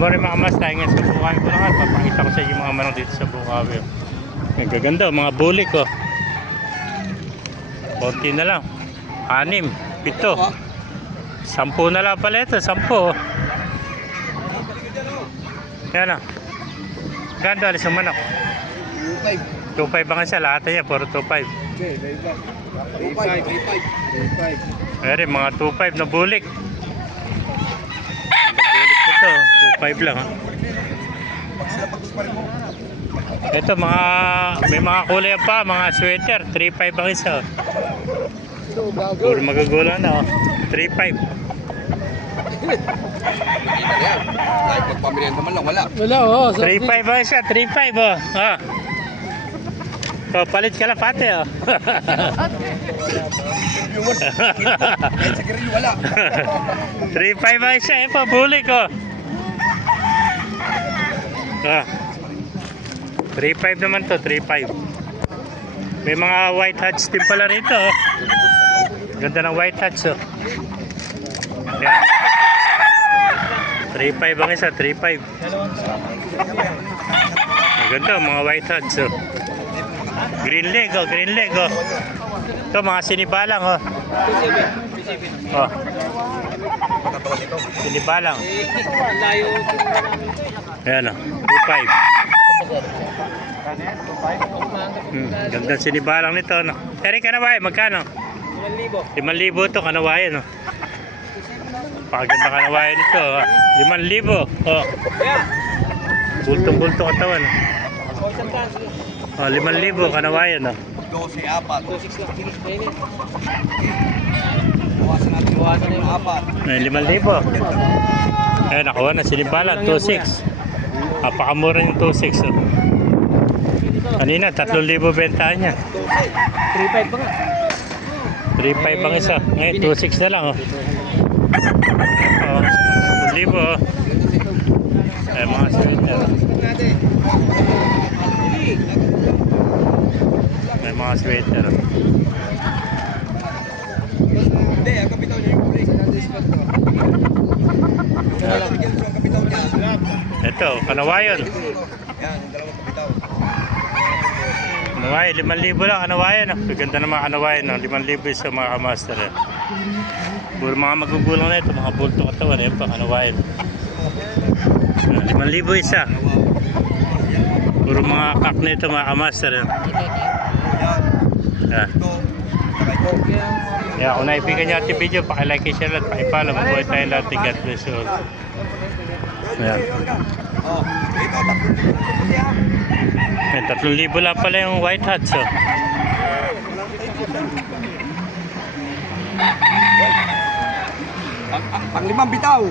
morning mga mas, tayo ngayon sa Bukawi ko lang at papakita ko sa inyo mga manok dito sa Bukawi. Nagaganda, mga bulik ko. Konti na lang. 6, 7. 10 na lang pala ito, 10. Yan o. Ganda alis yung manok. 2.5 ang isa, lahat niya, puro 2.5. Meron mga 2.5 na bulik. Bulik ito, 2.5 lang ha. Ito mga, may mga kulay pa, mga sweater, 3.5 ang isa. Puro magagulang na, 3.5. Kahit magpamilyan naman lang, wala. Wala, oo. 3.5 ang isa, 3.5 oh. Ha. So, palit ka lang pati oh. Viewers, kahit sa grill, wala. 3.5 ang isa, pabulik oh. Ah. 3.5 naman to, 3.5. May mga white hats din pala rito oh. Ganda ng white hats oh. Yan. 3.5 ang isa, 3.5. Maganda mga white hats oh. Green leg oh, green leg oh. Ito mga sinibalang oh. Oh. Sinibalang. Ayan oh, 2.5. Ganda sinibalang nito no. Eric, kanaway, magkano? 5,000 to kanawayan no. Paganda kanawayan nito oh. 5,000 oh. Bultong-bultong katawan oh. 5,000 kanawayan no. 12, 4. Buwasan natin yung 4. 5,000. Ayan, nakuha na sinibalang 2.6. Napakamura yung 2.6 oh. Kanina 3,000 bentahan niya. 3.5 pa nga. 3.5 ang isa. Ngayon 2.6 na lang oh. Oh, 2,000 oh. Ay mga sweater. May mga sweater. Hindi, ang kapitaw niya yung kulay. Ito, kanawayan. Yan, dalawang kapitaw. Kanawayan, 5,000 lang kanawayan. Ganda ng mga kanawayan, no? 5,000 sa mga kamaster. Puro mga magugulang na ito, mga bulto katawan. Ayan pa, kanawayan. 5,000 isa. Puro mga kak na ito, mga kamaster. Yan. Kaya kung naibigan nyo ating video, pakilike, share at pakipala. Mabuhay tayo lahat. God bless you all. Ayan. May 3,000 lang pala yung white hats oh. Pang 5 bitaw.